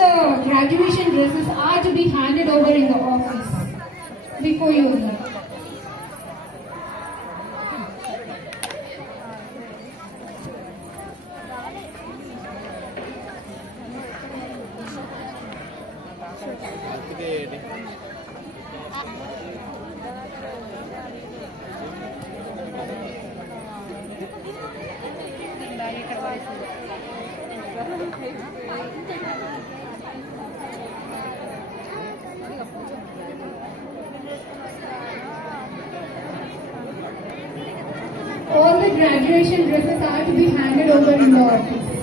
the graduation dresses are to be handed over in the office before you leave. All the graduation dresses are to be handed over in the office.